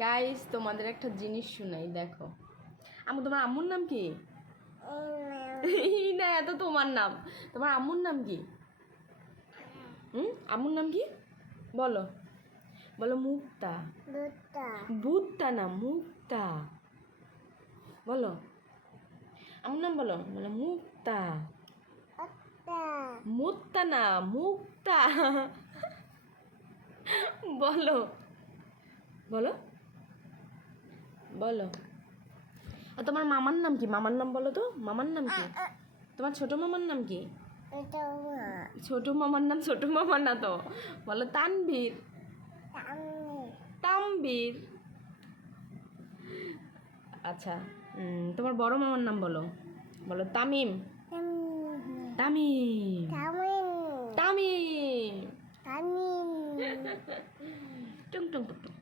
Guys তোমাদের একটা জিনিস শুনাই, দেখো। তোমার আম্মুর নাম কি? না, এত তোমার নাম। তোমার আম্মুর নাম কি? আম্মুর নাম কি? বলো বলো। মুক্তা। ভূতটা না, মুক্তা। বলো আম্মুর নাম, বলো বলো। মুক্তা। মুক্তা না, মুক্তা। বলো বলো বলো। আর তোমার মামার নাম কি? মামার নাম বলো তো। মামার নাম কি? তোমার ছোট মামার নাম কি? ছোট মামার নাম ছোট মামার না তো, বলো। তানভীর। তামবীর। আচ্ছা, তোমার বড় মামার নাম বলো। বলো। তামিম। তামিম। তামিম। টুং টুং টুং।